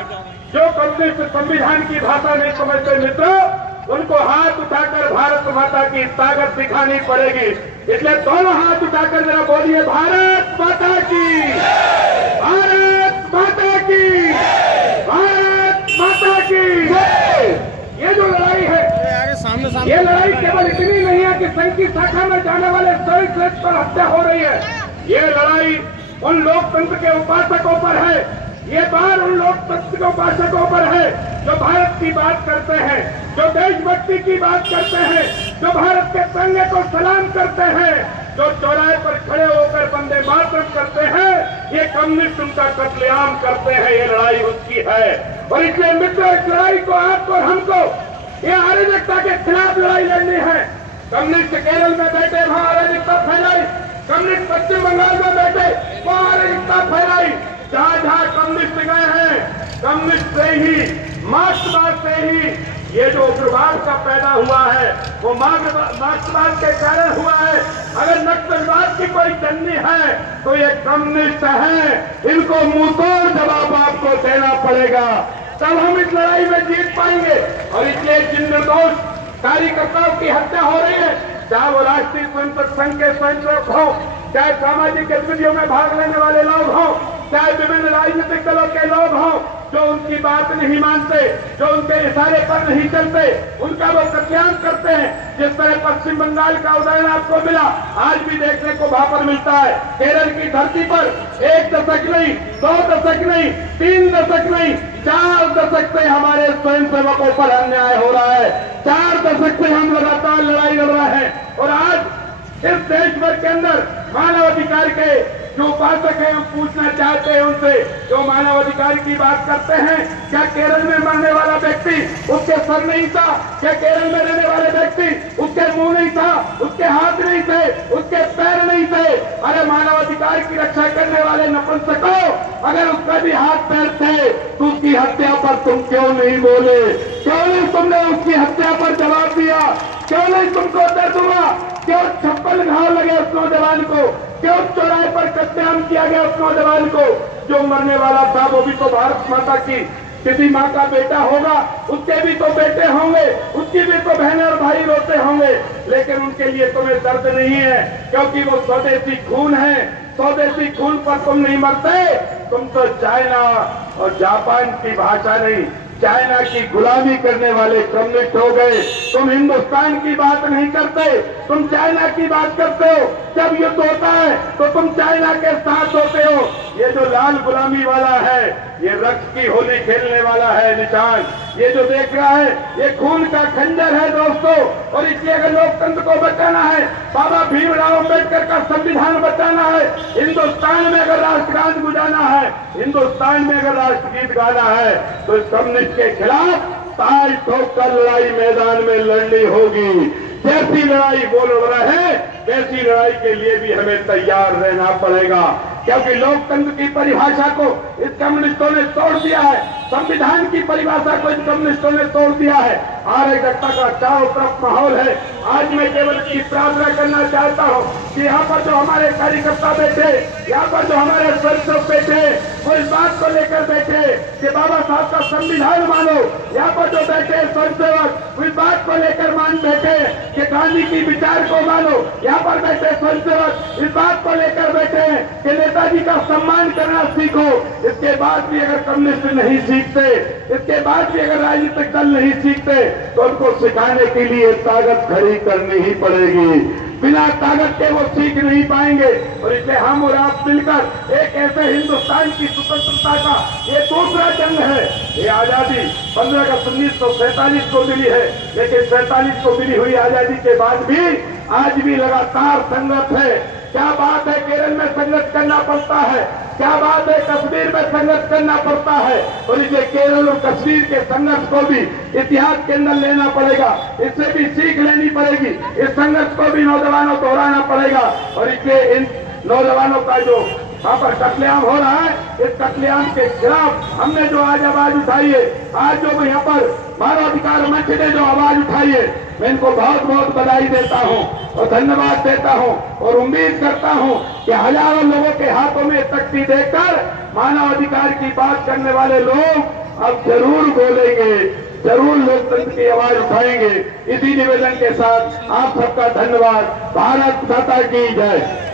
जो कम्युनिस्ट संविधान की भाषा नहीं समझते मित्रों, उनको हाथ उठाकर भारत माता की ताकत दिखानी पड़ेगी। इसलिए दोनों हाथ उठाकर जरा बोलिए, भारत माता की, भारत माता की, भारत माता की। ये जो लड़ाई है, ये लड़ाई केवल इतनी नहीं है कि संघ की शाखा में जाने वाले स्वयं पर हत्या हो रही है। ये लड़ाई उन लोकतंत्र के उपासकों पर है, ये बार उन लोकतंत्र के उपासकों पर है जो भारत की बात करते हैं, जो देशभक्ति की बात करते हैं, जो भारत के तिरंगे को सलाम करते हैं, जो चौराहे पर खड़े होकर वंदे मातरम करते हैं। ये कम्युनिस्ट उनका कत्लेआम करते हैं। ये लड़ाई उसकी है। और इसलिए मित्रों, इस लड़ाई को आपको और हमको ये अराजकता के खिलाफ लड़ाई लड़नी है। कम्युनिस्ट केरल में बैठे वहां अराजकता फैलाई, कम्युनिस्ट पश्चिम बंगाल में बैठे वहां अराजकता फैलाई। जहां जहां कम्युनिस्ट गए हैं, कम्युनिस्ट से ही, मार्क्सवाद से ही ये जो उग्रवाद का पैदा हुआ है वो मार्क्सवाद के कारण हुआ है। अगर नक्सलवाद की कोई जननी है तो ये कम्युनिस्ट है। इनको मुंहतोड़ जवाब आपको देना पड़ेगा, तब हम इस लड़ाई में जीत पाएंगे। और इसलिए जिन निर्दोष कार्यकर्ताओं की हत्या हो रही है, चाहे वो राष्ट्रीय स्वयंसेवक संघ के स्वयंसेवक हो, चाहे सामाजिक गतिविधियों में भाग लेने वाले लोग हों, चाहे विभिन्न राजनीतिक दलों के लोग हों, जो उनकी बात नहीं मानते, जो उनके इशारे पर नहीं चलते, उनका वो कत्लेआम करते हैं। जिस तरह पश्चिम बंगाल का उदाहरण आपको मिला, आज भी देखने को वहां पर मिलता है। केरल की धरती पर 1 दशक नहीं, 2 दशक नहीं, 3 दशक नहीं, 4 दशक से हमारे स्वयंसेवकों पर अन्याय हो रहा है। 4 दशक से हम लगातार लड़ाई लड़ रहे हैं। और आज इस देश भर के अंदर मानवाधिकार के जो उपासक हैं, हम पूछना चाहते हैं उनसे, जो मानवाधिकार की बात करते हैं, क्या केरल में मरने वाला व्यक्ति उसके सर नहीं था? क्या केरल में रहने वाले व्यक्ति उसके मुंह नहीं था, उसके हाथ नहीं थे, उसके पैर नहीं थे? अरे मानवाधिकार की रक्षा करने वाले नपुंसकों, अगर उसका भी हाथ पैर थे तो उसकी हत्या पर तुम क्यों नहीं बोले? क्यों नहीं तुमने उसकी हत्या पर जवाब दिया? क्यों नहीं तुमको दर्द हुआ? क्यों 56 घाव लगे उस नौजवान को? क्यों चौराहे पर कत्लेआम किया गया उस नौजवान को? जो मरने वाला था वो भी तो भारत माता की किसी माँ का बेटा होगा, उसके भी तो बेटे होंगे, उसकी भी तो बहनें और भाई रोते होंगे, लेकिन उनके लिए तुम्हें दर्द नहीं है क्योंकि वो स्वदेशी खून है। स्वदेशी खून पर तुम नहीं मरते। तुम तो चाइना और जापान की भाषा नहीं, चाइना की गुलामी करने वाले कम्युनिस्ट हो गए। तुम हिंदुस्तान की बात नहीं करते, तुम चाइना की बात करते हो। जब युद्ध होता है तो तुम चाइना के साथ होते हो। ये जो लाल गुलामी वाला है, ये रक्त की होली खेलने वाला है निशान। ये जो देख रहा है, ये खून का खंजर है दोस्तों। और इसलिए अगर लोकतंत्र को बचाना है, बाबा भीमराव अम्बेडकर का संविधान बचाना है, हिंदुस्तान में अगर राष्ट्रगान गुजारना है, हिंदुस्तान में अगर राष्ट्रगीत गाना है, तो इस कम्युनिस्ट के खिलाफ ताल ठोककर लड़ाई मैदान में लड़नी होगी। जैसी लड़ाई वो लड़ रहे हैं, वैसी लड़ाई के लिए भी हमें तैयार रहना पड़ेगा, क्योंकि लोकतंत्र की परिभाषा को इस कम्युनिस्टों ने तोड़ दिया है। संविधान की परिभाषा को इन कम्युनिस्टों ने तोड़ दिया है। अराजकता का चारों तरफ माहौल है। आज मैं केवल इसकी प्रार्थना करना चाहता हूँ कि यहाँ पर जो हमारे कार्यकर्ता बैठे, यहाँ पर जो हमारे स्वयंसेवक बैठे, वो इस बात को लेकर बैठे कि बाबा साहब का संविधान मानो। यहाँ पर जो बैठे स्वयंसेवक, वो इस बात को लेकर मान बैठे कि गांधी की विचार को मानो। यहाँ पर बैठे स्वयंसेवक इस बात को लेकर बैठे कि नेताजी का सम्मान करना सीखो। इसके बाद भी अगर कम्युनिस्ट नहीं सीखते, इसके बाद भी अगर राजनीतिक दल नहीं सीखते, तो उनको सिखाने के लिए ताकत खड़ी करनी ही पड़ेगी। बिना ताकत के वो सीख नहीं पाएंगे। और इसलिए हम और आप मिलकर एक ऐसे हिंदुस्तान की स्वतंत्रता का ये दूसरा जंग है। ये आजादी 15 अगस्त 1947 को मिली है, लेकिन 47 को मिली हुई आजादी के बाद भी आज भी लगातार संघर्ष है। क्या बात है, केरल में संघर्ष करना पड़ता है, क्या बात है, कश्मीर में संघर्ष करना पड़ता है। और इसलिए केरल और कश्मीर के संघर्ष को भी इतिहास के अंदर लेना पड़ेगा, इससे भी सीख लेनी पड़ेगी, इस संघर्ष को भी नौजवानों को दोहराना पड़ेगा। और इसलिए इन नौजवानों का जो वहां पर कत्लेआम हो रहा है, इस कत्लेआम के खिलाफ हमने जो आज आवाज उठाई है, आज जो यहाँ पर मानवाधिकार मंच ने जो आवाज उठाई है, मैं इनको बहुत बहुत बधाई देता हूँ और धन्यवाद देता हूँ। और उम्मीद करता हूँ कि हजारों लोगों के हाथों में तख्ती देकर मानवाधिकार की बात करने वाले लोग अब जरूर बोलेंगे, जरूर लोकतंत्र की आवाज उठाएंगे। इसी निवेदन के साथ आप सबका धन्यवाद। भारत माता की जय।